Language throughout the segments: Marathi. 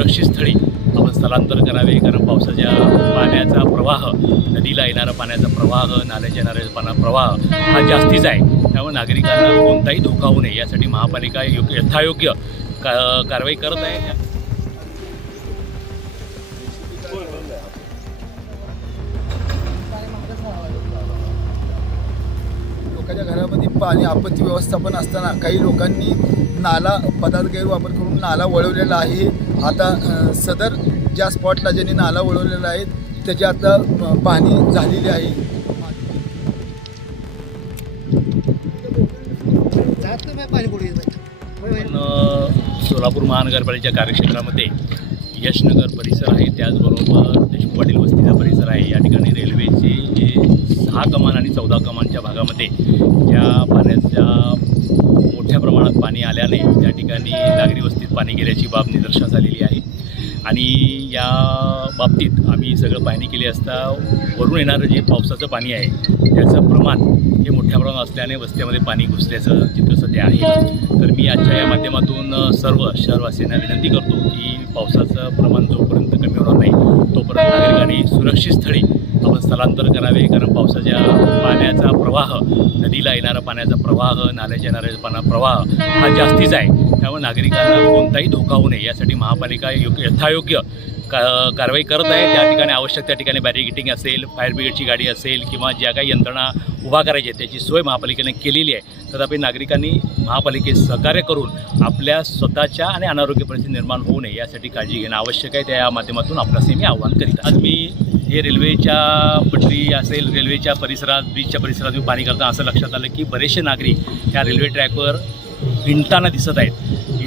सुरक्षित स्थळी आपण स्थलांतर करावे कारण पावसाच्या पाण्याचा प्रवाह नदीला येणारा पाण्याचा प्रवाह नाल्याच्या येणाऱ्या पाण्या प्रवाह हा जास्तीच आहे. त्यामुळे नागरिकांना कोणताही धोका होऊ नये. यासाठी महापालिका योग्य यथायोग्य का कारवाई करत आहे. लोकांच्या घरामध्ये पाणी आपत्ती व्यवस्थापन असताना काही लोकांनी नाला पदार्थ गैरवापर करून नाला वळवलेला आहे. आता सदर ज्या स्पॉटला ज्यांनी नाला वळवलेला आहे त्याची आता अ, पाहणी झालेली आहे. पण सोलापूर महानगरपालिकेच्या कार्यक्षेत्रामध्ये यशनगर परिसर आहे. त्याचबरोबर देशमुख पाटील वस्तीचा परिसर आहे. या ठिकाणी रेल्वेचे जे सहा कमान आणि चौदा कमानच्या भागामध्ये ज्या पाण्याच्या मोठ्या प्रमाणात पाणी आल्याने त्या ठिकाणी नागरी वस्तीत पाणी गेल्याची बाब निदर्शनास आलेली आहे. आणि या बाबतीत आम्ही सगळं पाहणी केली असता वरून येणारं जे पावसाचं पाणी आहे त्याचं प्रमाण हे मोठ्या प्रमाणात असल्याने वस्त्यामध्ये पाणी घुसल्याचं चित्र सध्या आहे. तर मी आजच्या या माध्यमातून सर्व शहरवासियांना विनंती करतो की पावसाचं प्रमाण जोपर्यंत कमी होणार नाही तोपर्यंत नागरिकांनी सुरक्षित स्थळी आपण स्थलांतर करावे कारण पावसाच्या पाण्याचा प्रवाह नदीला येणारा पाण्याचा प्रवाह नाल्याच्या येणारा पाण्या प्रवाह हा जास्तीच आहे. त्यामुळे नागरिकांना कोणताही धोका होऊ नये. यासाठी महापालिका योग्य यथायोग्य का कारवाई करत आहे. त्या ठिकाणी आवश्यक त्या ठिकाणी बॅरिगेटिंग असेल फायर ब्रिगेडची गाडी असेल किंवा ज्या काही यंत्रणा उभा करायची आहे त्याची सोय महापालिकेने केलेली आहे. तथापि नागरिकांनी महापालिकेस सहकार्य करून आपल्या स्वतःच्या आणि अनारोग्य परिस्थिती निर्माण होऊ नये यासाठी काळजी घेणं आवश्यक आहे. त्या माध्यमातून आपल्यास मी आव्हान करीत आज मी हे रेल्वेच्या पटरी असेल रेल्वेच्या परिसरात बीचच्या परिसरात मी पाणी करताना असं लक्षात आलं की बरेचसे नागरिक या रेल्वे ट्रॅकवर भिंडताना दिसत आहेत.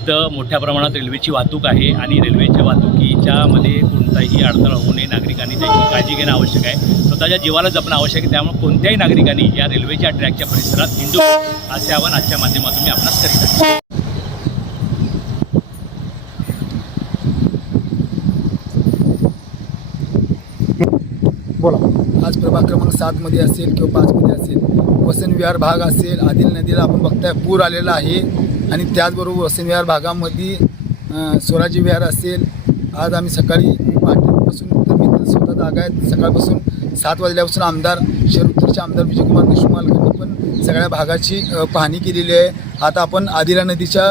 इथं मोठ्या प्रमाणात रेल्वेची वाहतूक आहे आणि रेल्वेच्या वाहतुकीच्यामध्ये कोणताही अडथळा होऊ नये. नागरिकांनी त्याची काळजी घेणं आवश्यक आहे. स्वतःच्या जीवाला जपणं आवश्यक आहे. त्यामुळे कोणत्याही नागरिकांनी या रेल्वेच्या ट्रॅकच्या परिसरात हिंदू असे आवाहन आजच्या माध्यमातून मी आपणास करीत आहे. बोला. आज प्रभाग क्रमांक सातमध्ये असेल किंवा पाचमध्ये असेल वसंत विहार भाग असेल आदिल नदीला आपण बघताय पूर आलेला आहे. आणि त्याचबरोबर वसंतविहार भागामध्ये स्वराज्य विहार असेल. आज आम्ही सकाळी मी पहाटेपासून तर मी स्वतः जागा आहेत सकाळपासून सात वाजल्यापासून आमदार शहर आमदार विजयकुमार देशमुख यांनी पण सगळ्या भागाची पाहणी केलेली आहे. आता आपण आदिला नदीच्या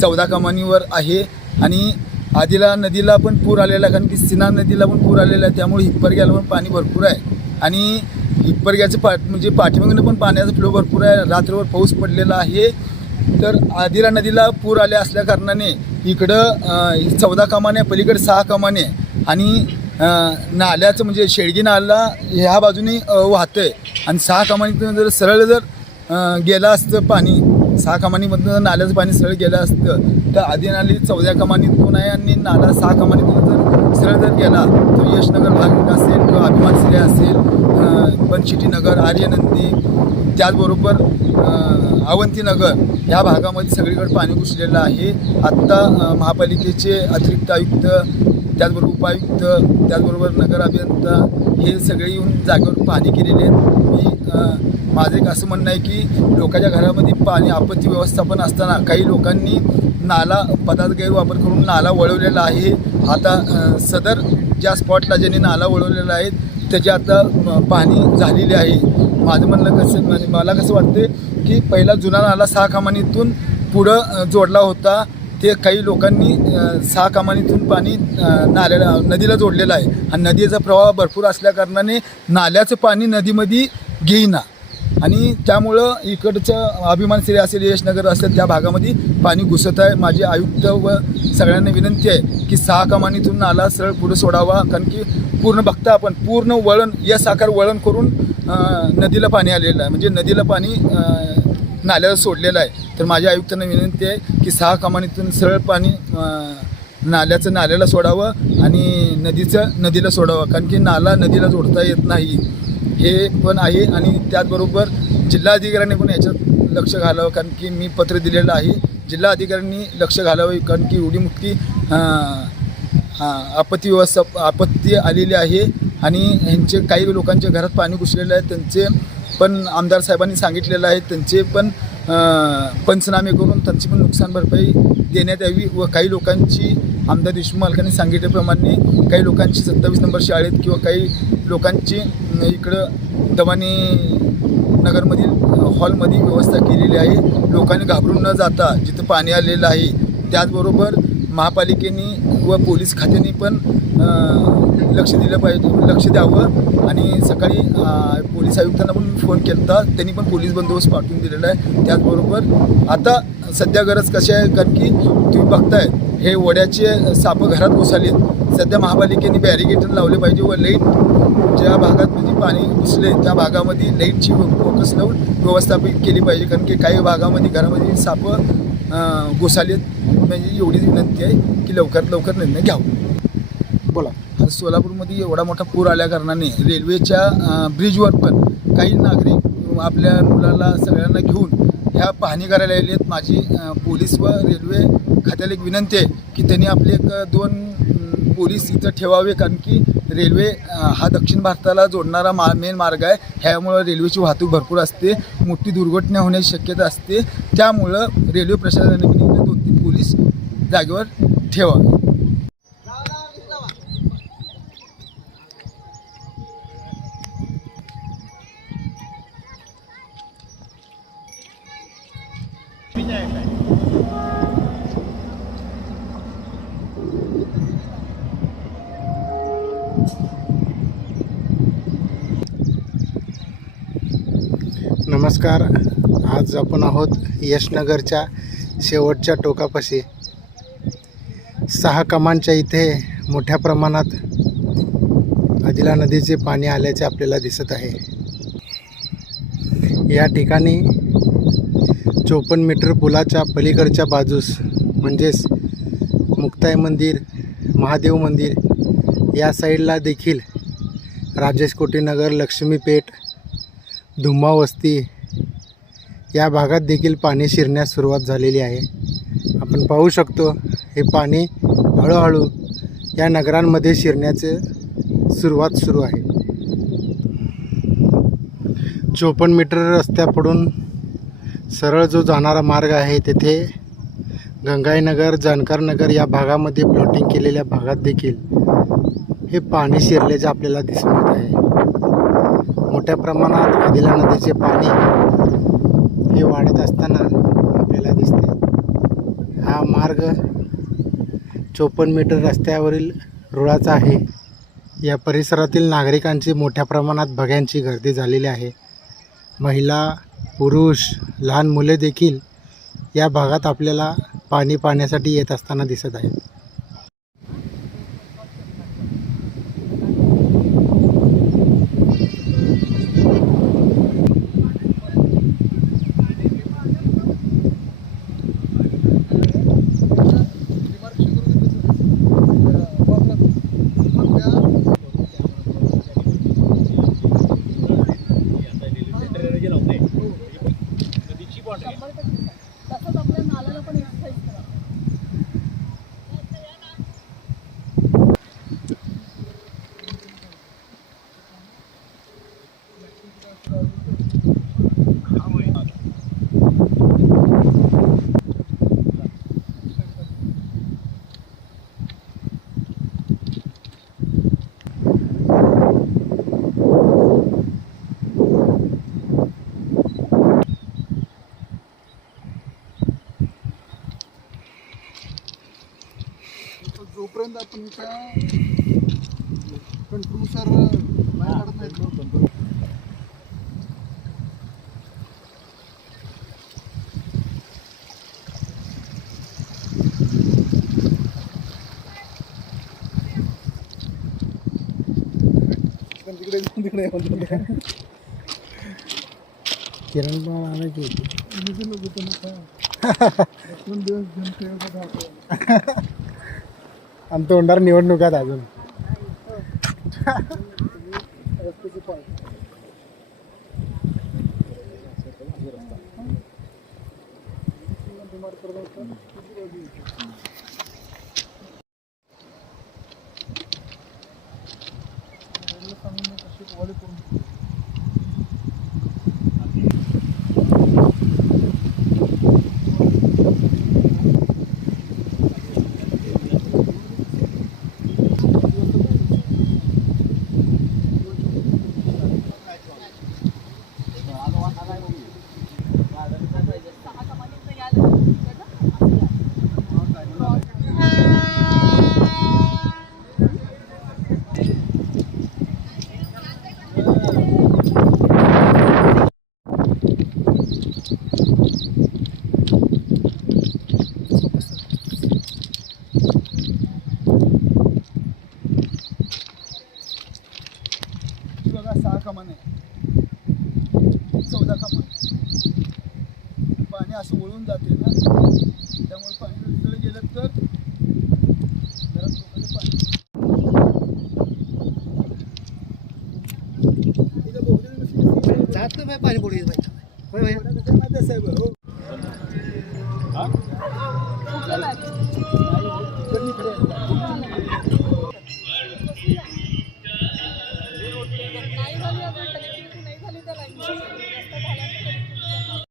चौदा कमानीवर आहे आणि आदिला नदीला पण पूर आलेला आहे. कारण की सिना नदीला पण पूर आलेला आहे. त्यामुळे हिप्परग्याला पण पाणी भरपूर आहे. आणि हिप्परग्याचं पा म्हणजे पाठीमागून पण पाण्याचा फ्लो भरपूर आहे. रात्रभर पाऊस पडलेला आहे. तर आदिरा नदीला पूर आले असल्या कारणाने इकडं चौदा कमाने पलीकडे सहा कमाने आणि नाल्याचं म्हणजे शेळगी नाला ह्या बाजूने वाहतं आहे आणि सहा कमानीतून जर सरळ जर गेला गेलं असतं पाणी सहा कमानीमधनं नाल्याचं पाणी सरळ गेलं असतं. तर आधी नाली चौदा कमानीतून आहे आणि नाला सहा कमानीतून जर सरळ जर गेला तर यशनगर भाग असेल किंवा अभिमान सिरे असेल अ, बनशिटी नगर आर्यनंदी त्याचबरोबर अवंतीनगर ह्या भागामध्ये सगळीकडे पाणी घुसलेलं आहे. आत्ता महापालिकेचे अतिरिक्त आयुक्त त्याचबरोबर उपायुक्त त्याचबरोबर नगर अभियंता हे सगळे येऊन जागेवर पाहणी केलेली आहेत. मी माझं एक असं म्हणणं आहे की लोकांच्या घरामध्ये पाणी आपत्ती व्यवस्थापन असताना काही लोकांनी नाला पदार्थ गैरवापर करून नाला वळवलेला आहे. आता सदर ज्या स्पॉटला ज्यांनी नाला वळवलेला आहे त्याची आता पाणी पाहणी झालेली आहे. माझं म्हणणं कसं म्हणजे मला कसं वाटते की पहिला जुना नाला सहा कमानीतून पुढं जोडला होता. ते काही लोकांनी सहा कामानीतून पाणी नाल्याला नदीला जोडलेलं आहे. आणि नदीचा प्रवाह भरपूर असल्याकारणाने नाल्याचं पाणी नदीमध्ये घेईना. आणि त्यामुळं इकडचं अभिमान सिरे असेल यशनगर असेल त्या भागामध्ये पाणी घुसत आहे. माझे आयुक्त व सगळ्यांना विनंती आहे की सहा कमानीतून नाला सरळ पुढे सोडावा. कारण की पूर्ण बघता आपण पूर्ण वळण या साकार वळण करून नदीला पाणी आलेलं आहे. म्हणजे नदीला पाणी नाल्याला सोडलेलं आहे. तर माझ्या आयुक्तांना विनंती आहे की सहा कमानीतून सरळ पाणी नाल्याचं नाल्याला सोडावं आणि नदीचं नदीला सोडावं. कारण की नाला नदीला जोडता येत नाही. हे पण आहे आणि त्याचबरोबर जिल्हाधिकाऱ्यांनी पण याच्यात लक्ष घालावं. कारण की मी पत्र दिलेलं आहे. जिल्हा अधिकाऱ्यांनी लक्ष घालावं. कारण की एवढी मोठी आपत्ती व्यवस्था आपत्ती आलेली आहे आणि ह्यांचे काही लोकांच्या घरात पाणी घुसलेलं आहे. त्यांचे पण आमदार साहेबांनी सांगितलेलं आहे. त्यांचे पण पंचनामे करून त्यांची पण नुकसान भरपाई देण्यात यावी व काही लोकांची आमदार देशमुख मालकांनी सांगितल्याप्रमाणे काही लोकांची सत्तावीस नंबर शाळेत किंवा काही लोकांची इकडं दवानी नगरमधील हॉलमध्ये व्यवस्था केलेली आहे. लोकांनी घाबरून न जाता जिथं पाणी आलेलं आहे त्याचबरोबर महापालिकेने व पोलीस खात्याने पण लक्ष दिलं पाहिजे लक्ष द्यावं. आणि सकाळी पोलीस आयुक्तांना पण फोन केला होता त्यांनी पण पोलीस बंदोबस्त पाठवून दिलेला आहे. त्याचबरोबर आता सध्या गरज कशी आहे? कारण की तुम्ही बघताय हे वड्याचे सापं घरात घुसाले सध्या महापालिकेने बॅरिगेटर लावले पाहिजे व लाइट ज्या भागात म्हणजे पाणी घुसले त्या भागामध्ये लाईटची फोकस लावून व्यवस्थापित केली पाहिजे. कारण की काही भागामध्ये घरामध्ये सापं घुसाले घुसालेत म्हणजे एवढीच विनंती आहे की लवकरात लवकर निर्णय घ्यावा. बोला. आज सोलापूरमध्ये एवढा मोठा पूर आल्या कारणाने रेल्वेच्या ब्रिजवर पण काही नागरिक आपल्या मुलाला सगळ्यांना घेऊन ह्या पाहणी करायला आलेत माझी पोलीस व रेल्वे खात्याला एक विनंती आहे की त्यांनी आपले एक दोन पोलीस इथं ठेवावे. कारण की रेल्वे हा दक्षिण भारताला जोडणारा मा मेन मार्ग आहे. ह्यामुळं रेल्वेची वाहतूक भरपूर असते. मोठी दुर्घटना होण्याची शक्यता असते. त्यामुळं रेल्वे प्रशासनाने दोन तीन पोलीस जागेवर ठेवावे. नमस्कार. आज आपण आहोत यशनगरच्या शेवटच्या टोकापाशी. सहा कमांच्या इथे मोठ्या प्रमाणात अदिला नदीचे पाणी आल्याचे आपल्याला दिसत आहे. या ठिकाणी चोपन्न मीटर पुलाच्या पलीकडच्या बाजूस म्हणजेच मुक्ताई मंदिर महादेव मंदिर या साईडला देखील राजेश कोटीनगर लक्ष्मीपेठ धुम्मा वस्ती या भागात देखील पाणी शिरण्यास सुरुवात झालेली आहे. आपण पाहू शकतो हे पाणी हळूहळू या नगरांमध्ये शिरण्याचे सुरुवात सुरू आहे. चोपन्न मीटर रस्त्यापडून सरळ जो जाणारा मार्ग आहे तेथे गंगाईनगर जानकारनगर या भागामध्ये प्लॉटिंग केलेल्या भागात देखील हे पाणी शिरल्याचे आपल्याला दिसून येत आहे. मोठ्या प्रमाणात आदिला नदीचे पाणी हे वाढत असताना आपल्याला दिसते. हा मार्ग चोपन्न मीटर रस्त्यावरील रुळाचा आहे. या परिसरातील नागरिकांची मोठ्या प्रमाणात बघ्यांची गर्दी झालेली आहे. महिला पुरुष लहान मुले देखील या भागात आपल्याला पाणी पाण्यासाठी येत असताना दिसत आहेत. जोपर्यंत आपण कंट्रोलनुसार नाही काढत नाहीत तिकडे तिकडे किरण पण आणायची होती आणि तोंडावर निवडणुकात आहेत अजून. वाले करून नुसती- जात नाही पाणी पुढे होय होय एवढं कसं माहिती आहे साहेब हो हा? नाही,